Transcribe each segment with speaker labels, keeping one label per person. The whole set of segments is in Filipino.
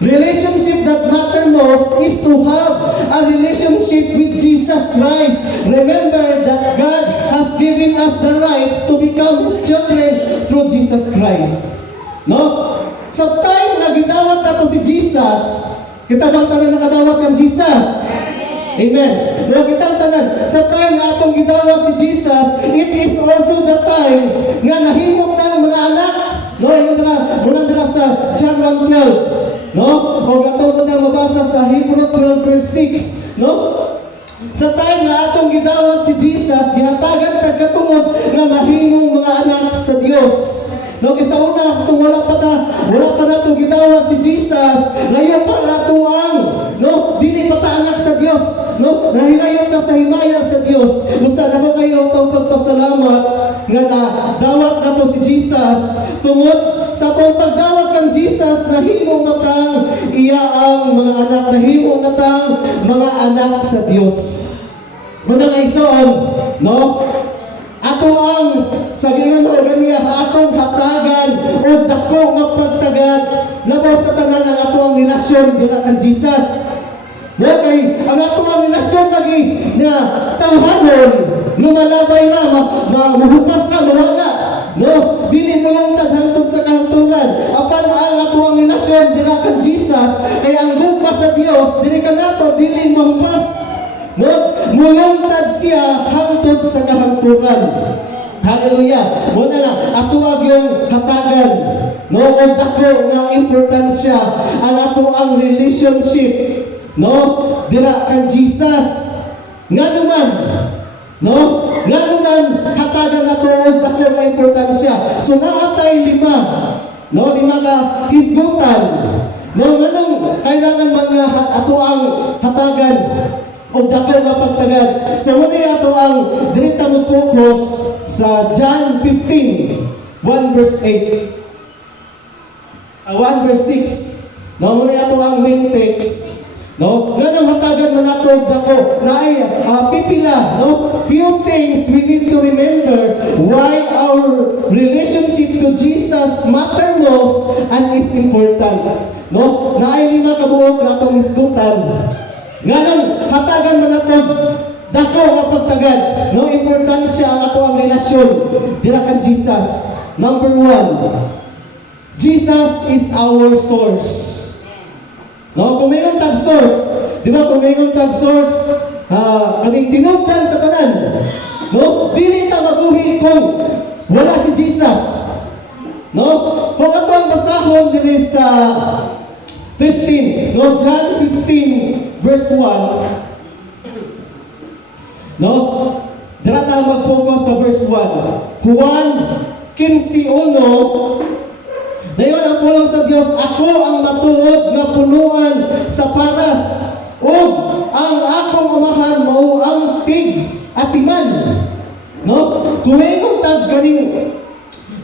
Speaker 1: Relationship that matter most is to have a relationship with Jesus Christ. Remember that God has given us the rights to become His children through Jesus Christ. No? Sa time na gidawat nato si Jesus, kita bang tanan nakadawat ng Jesus? Amen. No, kita tanan, sa time na atong gidawat si Jesus, it is also the time nga nahimok ta ng mga anak. No, yung dira, muna dira sa John 1.12. No? O atong ko nang mabasa sa Hebrew 12 verse 6. No? Sa time na atong gidawat si Jesus, gihatagan tag katungod nga mahimong mga anak sa Dios. No, kaysa una, kung wala pa ta, wala pa na itong gidawat si Jesus, layo Jesus, tungod sa itong pagdawat kang Jesus, nahimo na tang iya ang mga anak, nahimo na tang mga anak sa Dios. Muna nga isoon, no? Ato ang sa ginoo ganiya atong hatagan o dako nga pagtagad labaw sa tanan ang ato ang relasyon dira kan Jesus. No kay ang ato ang relasyon lagi na tawhanon lumalabay na ma, mahuhupas na mawala. No, dili mo lang hangtod sa kahangturan. Apan ang ato ang relasyon dira kan Jesus kay ang gugma sa Dios dili ka nato dili mahupas. No? Mulungtad siya hangtod sa kahangturan. Hallelujah. Muna na, atuag yung hatagan. No, o dako nga importansya ang ato ang relationship. No, dira kan Jesus. Nga naman, no? Nga naman hatagan ato og dako nga importansya. So naatay lima. No, lima ka hisgutan. No, nganong kailangan mga ato ang hatagan o dako nga pagtagad. So muna ato ang dirita mo focus sa John 15, 1 verse 8. Uh, 1 verse 6. No, muna ato ang main text. No, nga nang hatagan man ato og dako na ay ah, pipila, no? Few things we need to remember why our relationship to Jesus matter most and is important. No, na ay lima kabuok na atong isgutan. Ganun, hatagan man nato dako nga pagtagad. No importansya ang ato ang relasyon dira kan Jesus. Number one, Jesus is our source. No, kung mayroong tag source, di ba kung mayroong tag source, ah, kaning tinugtan sa tanan. No, dili ta mabuhi kung wala si Jesus. No, kung ato ang basahon diri sa 15, no, John 15 verse 1. No? Dira tayo mag-focus sa verse 1. Juan 15.1 Pulong sa Dios, ako ang matuod nga punuan sa paras. O ang akong amahan mao ang tig atiman. No? Tuwing tag ganing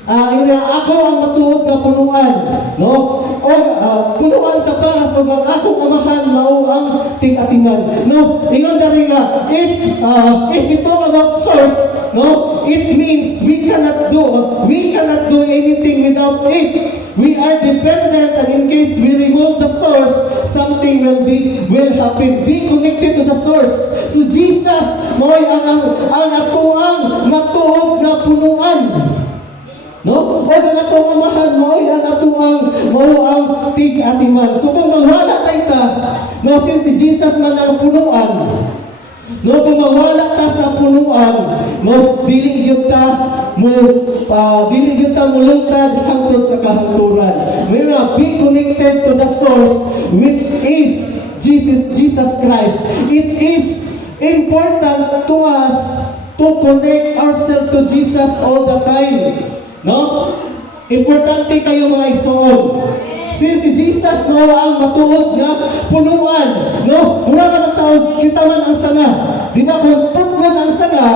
Speaker 1: uh, ako ang matuod nga punuan, no? O ah, punuan sa paras o ang akong amahan mao ang tig-atiman. No, ingon diri nga if uh, if we talk about source, no, it means we cannot do we cannot do anything without it. We are dependent and in case we remove the source, something will be will happen. Be connected to the source. So Jesus mao ang ang, ang atuang matuod nga punuan. No? O ang atong amahan mo, ang atong ang mo ang tig atiman. So kung mawala tayo ta, no, since si Jesus man ang punuan, no, kung mawala ta sa punuan, no, dili gyud ta mo uh, dili gyud ta mulungtad hangtod sa kahangturan. We are be connected to the source which is Jesus Jesus Christ. It is important to us to connect ourselves to Jesus all the time. No? Importante kayo mga igsoon. Since si Jesus no ang matuod nga punuan, no? Mura na tao kita man ang sanga. Di ba kung putlon ang sanga,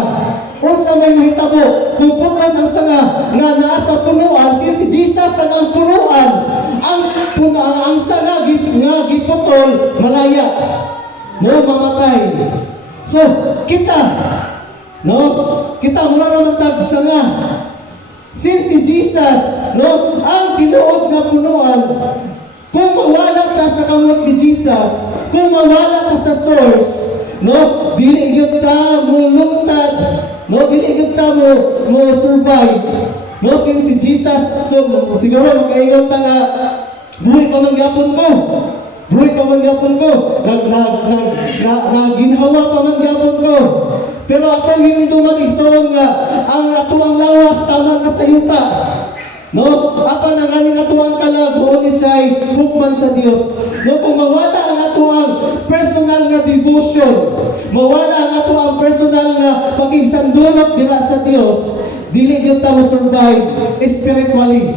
Speaker 1: o sa may mahitabo, kung putlon ang sanga nga naa punuan, since si Jesus ang ang punuan, ang pun ang, ang sanga nga giputol malaya. No, mamatay. So, kita, no? Kita mura naman tag sanga. Jesus, no, ang tinuod nga punuan, kung mawala ta sa Jesus, kung mawala ka sa source, no, dili gyud ka mo no, dili gyud ka mo mo survive. No, since si Jesus, so siguro makaingon ta nga buhay pa man gyapon ko. Buhay pa man gyapon ko. Nag nag nag na, na, ginhawa pa man gyapon ko. Pero akong hinduman igsoon nga ang ato ang lawas tama na sa yuta. No, apa na nga ato ang kalag mo ni siya hukman sa Dios. No, kung mawala ang ato ang personal nga devotion, mawala ang ato ang personal nga pakigsandunot dira sa Dios, dili gyud ta mo survive spiritually.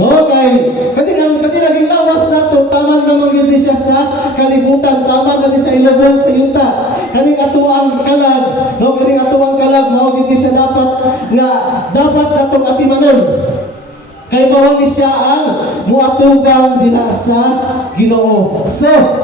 Speaker 1: No, kay kadi lang kadi laging lawas nato tama naman gyud siya sa kalibutan, tama na sa ilobon sa yuta. Kani ato ang kalag, no, kani ato ang kalag mao gyud siya dapat nga dapat natong atimanon. Kay mao ni siya ang muatubang dina sa Ginoo. So,